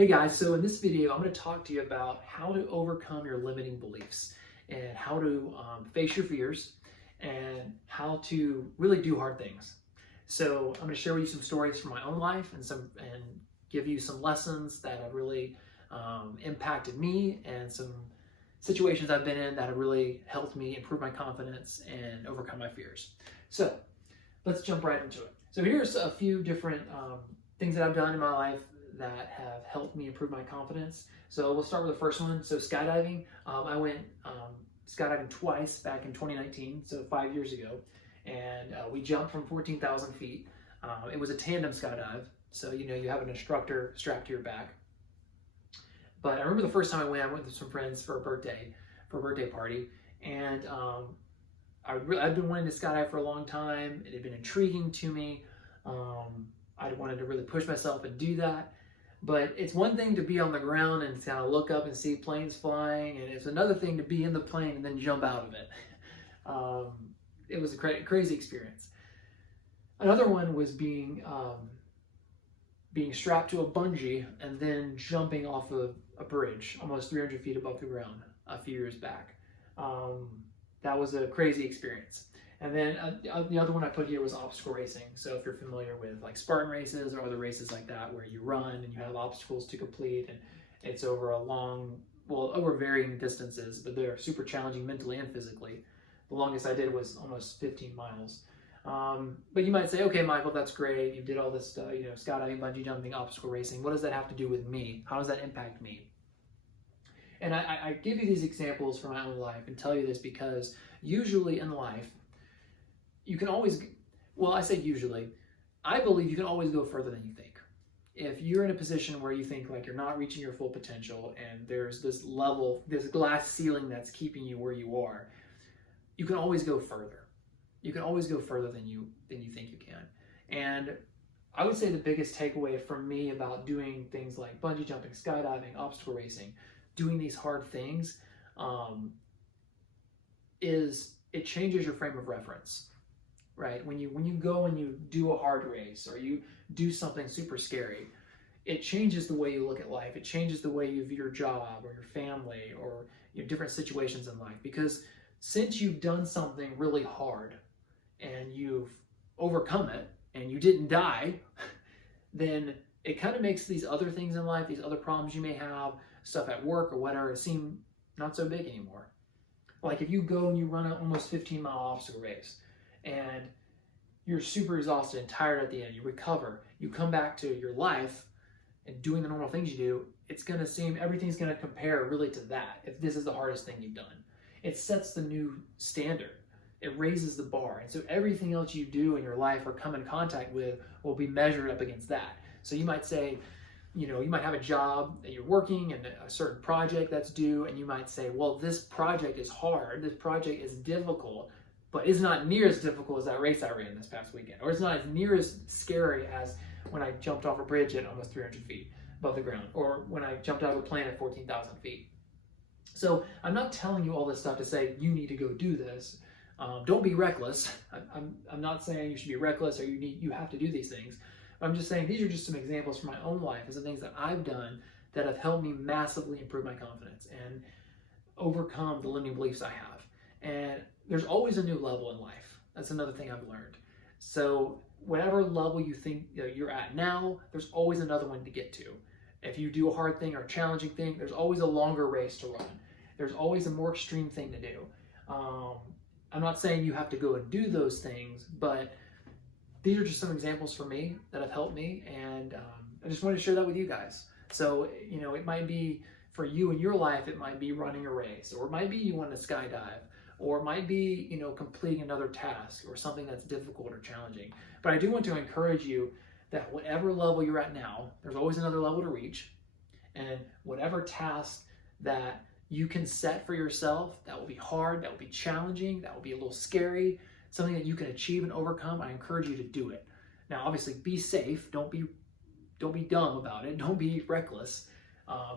Hey guys, so in this video, I'm going to talk to you about how to overcome your limiting beliefs and how to face your fears and how to really do hard things. So I'm going to share with you some stories from my own life and give you some lessons that have really impacted me and some situations I've been in that have really helped me improve my confidence and overcome my fears. So let's jump right into it. So here's a few different things that I've done in my life that have helped me improve my confidence. So we'll start with the first one. So skydiving. I went skydiving twice back in 2019, so 5 years ago, and we jumped from 14,000 feet. It was a tandem skydive, so you have an instructor strapped to your back. But I remember the first time I went with some friends for a birthday party, and I've been wanting to skydive for a long time. It had been intriguing to me. I wanted to really push myself and do that. But it's one thing to be on the ground and kind of look up and see planes flying, and it's another thing to be in the plane and then jump out of it. It was a crazy experience. Another one was being strapped to a bungee and then jumping off of a bridge almost 300 feet above the ground a few years back. That was a crazy experience. And then the other one I put here was obstacle racing. So if you're familiar with like Spartan races or other races like that where you run and you have obstacles to complete, and it's over over varying distances, but they're super challenging mentally and physically. The longest I did was almost 15 miles. But you might say, okay, Michael, that's great. You did all this, skydiving, bungee jumping, obstacle racing. What does that have to do with me? How does that impact me? And I give you these examples from my own life and tell you this because usually in life, you can always, I say usually, I believe you can always go further than you think. If you're in a position where you think like you're not reaching your full potential and there's this glass ceiling that's keeping you where you are, you can always go further. You can always go further than you think you can. And I would say the biggest takeaway from me about doing things like bungee jumping, skydiving, obstacle racing, doing these hard things, is it changes your frame of reference. Right? When you go and you do a hard race or you do something super scary, it changes the way you look at life. It changes the way you view your job or your family or different situations in life. Because since you've done something really hard and you've overcome it and you didn't die, then it kind of makes these other things in life, these other problems you may have, stuff at work or whatever, seem not so big anymore. Like if you go and you run an almost 15-mile obstacle race, and you're super exhausted and tired at the end, you recover, you come back to your life and doing the normal things you do, everything's going to compare really to that if this is the hardest thing you've done. It sets the new standard. It raises the bar. And so everything else you do in your life or come in contact with will be measured up against that. So you might say, you might have a job that you're working and a certain project that's due, and you might say, well, this project is hard, this project is difficult, but it's not near as difficult as that race I ran this past weekend. Or it's not as near as scary as when I jumped off a bridge at almost 300 feet above the ground, or when I jumped out of a plane at 14,000 feet. So I'm not telling you all this stuff to say you need to go do this. Don't be reckless. I'm not saying you should be reckless or you have to do these things. I'm just saying these are just some examples from my own life and some things that I've done that have helped me massively improve my confidence and overcome the limiting beliefs I have. And there's always a new level in life. That's another thing I've learned. So whatever level you think you're at now, there's always another one to get to. If you do a hard thing or a challenging thing, there's always a longer race to run. There's always a more extreme thing to do. I'm not saying you have to go and do those things, but these are just some examples for me that have helped me, and I just wanted to share that with you guys. So, it might be for you in your life, it might be running a race, or it might be you want to skydive, or it might be, completing another task or something that's difficult or challenging. But I do want to encourage you that whatever level you're at now, there's always another level to reach. And whatever task that you can set for yourself that will be hard, that will be challenging, that will be a little scary, something that you can achieve and overcome, I encourage you to do it. Now, obviously, be safe. Don't be dumb about it. Don't be reckless.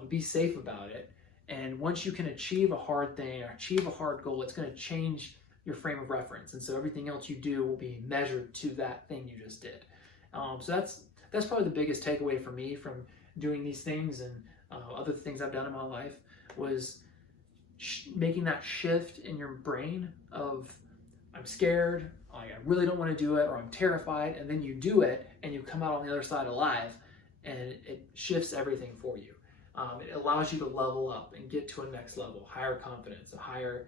Be safe about it. And once you can achieve a hard thing or achieve a hard goal, it's going to change your frame of reference. And so everything else you do will be measured to that thing you just did. So that's probably the biggest takeaway for me from doing these things and other things I've done in my life was making that shift in your brain of I'm scared, I really don't want to do it, or I'm terrified, and then you do it and you come out on the other side alive, and it shifts everything for you. It allows you to level up and get to a next level, higher confidence, a higher,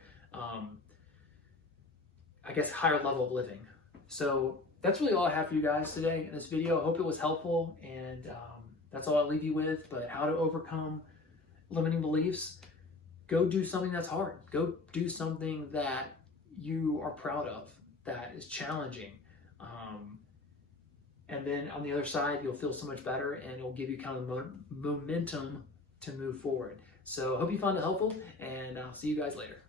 higher level of living. So that's really all I have for you guys today in this video. I hope it was helpful, and that's all I'll leave you with. But how to overcome limiting beliefs: go do something that's hard. Go do something that you are proud of, that is challenging. And then on the other side, you'll feel so much better, and it'll give you kind of momentum to move forward. So I hope you found it helpful, and I'll see you guys later.